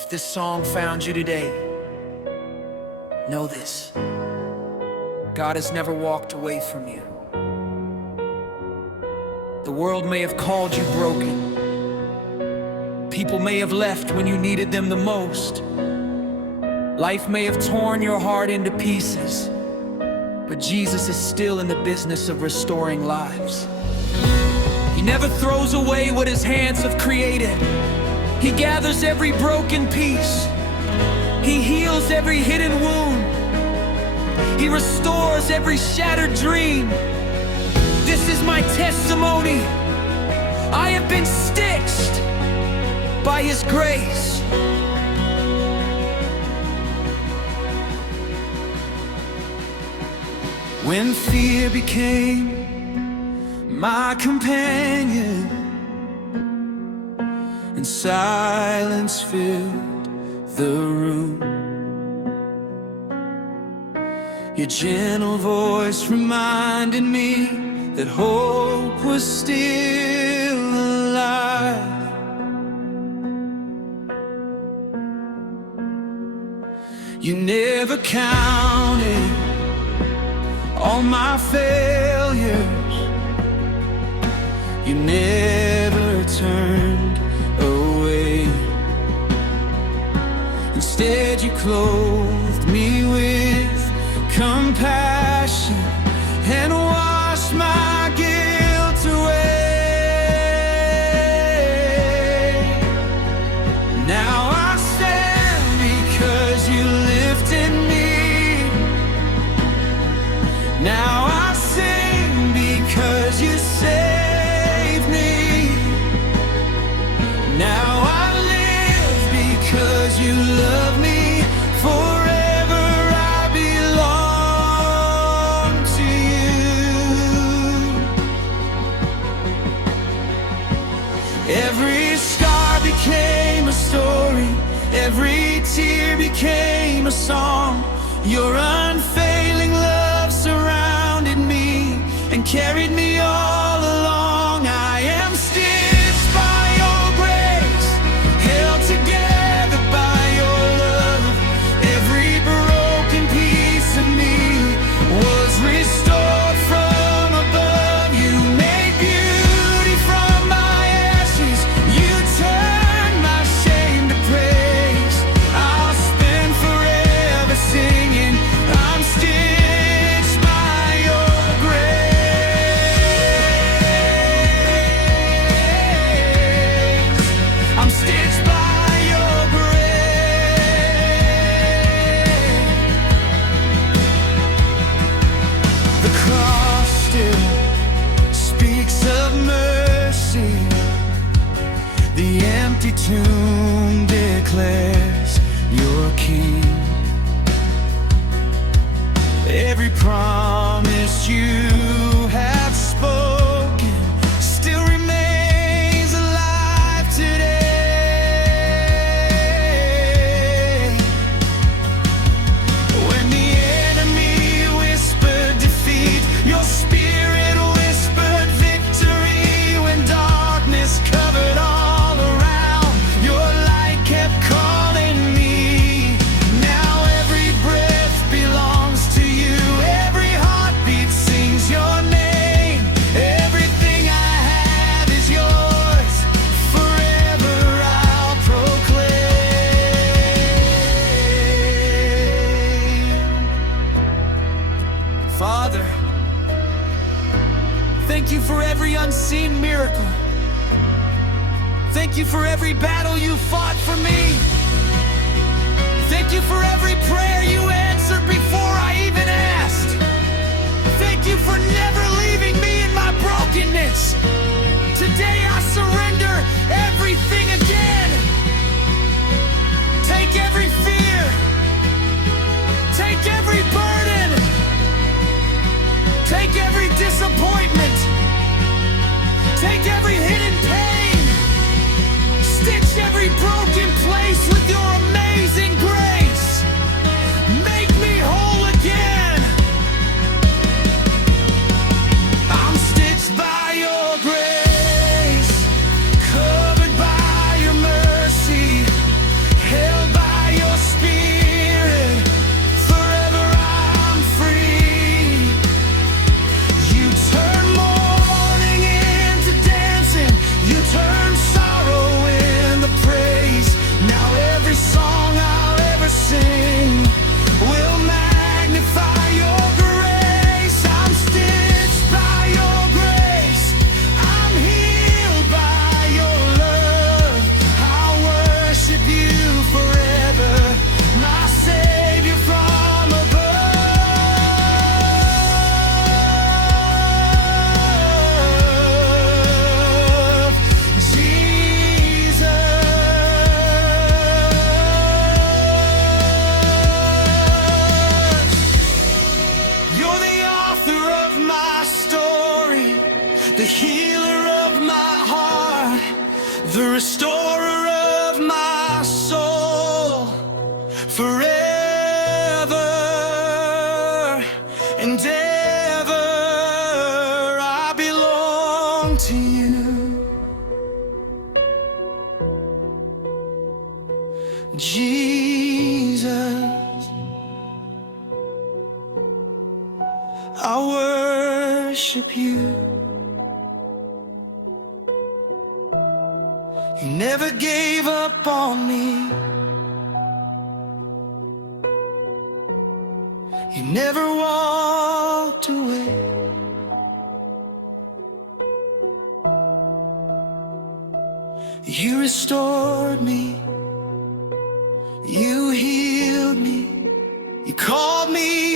If this song found you today, know this: God has never walked away from you. The world may have called you broken. People may have left when you needed them the most. Life may have torn your heart into pieces, but Jesus is still in the business of restoring lives. He never throws away what his hands have created. He gathers every broken piece. He heals every hidden wound. He restores every shattered dream. This is my testimony. I have been stitched by his grace. When fear became my companion and silence filled the room, your gentle voice reminded me that hope was still alive. You never counted all my failures. You never turned away. Instead, you clothed me with compassion and washed my guilt away. Now I stand because you lifted me. Now I sing because you saved me. Now I live because you love me. Forever I belong to you. Every scar became a story. Every tear became a song. Your unfailing love surrounded me and carried me all along. I am stitched by your grace, held together by your love. Every broken piece of me was restored from above. You made beauty from my ashes. You turned my shame to praise. I'll spend forever singing, I'm stitched by your grace. I'm stitched by your grace. The cross still speaks of mercy. The empty tomb declares you're king. Every promise you have spoken still remains alive today. When the enemy whispered defeat, your spirit whispered victory. When darkness covered all around, your light kept calling me. Now every breath belongs to you. Every heartbeat sings your name. Everything I have is yours. Forever I'll proclaim. Father, thank you for every unseen miracle. Thank you for every battle you fought for me. Thank you for every prayer you answered before I even asked. Thank you for never leaving me in my brokenness. Today I surrender everything again. Take every fear. Take every burden. Take every disappointment. Take every hidden pain. Stitch every broken place with your amazing grace. Make me whole again. I'm stitched by your grace, covered by your mercy, held restorer of my soul, forever and ever I belong to you, Jesus. I worship you. You never gave up on me. You never walked away. You restored me. You healed me. You called me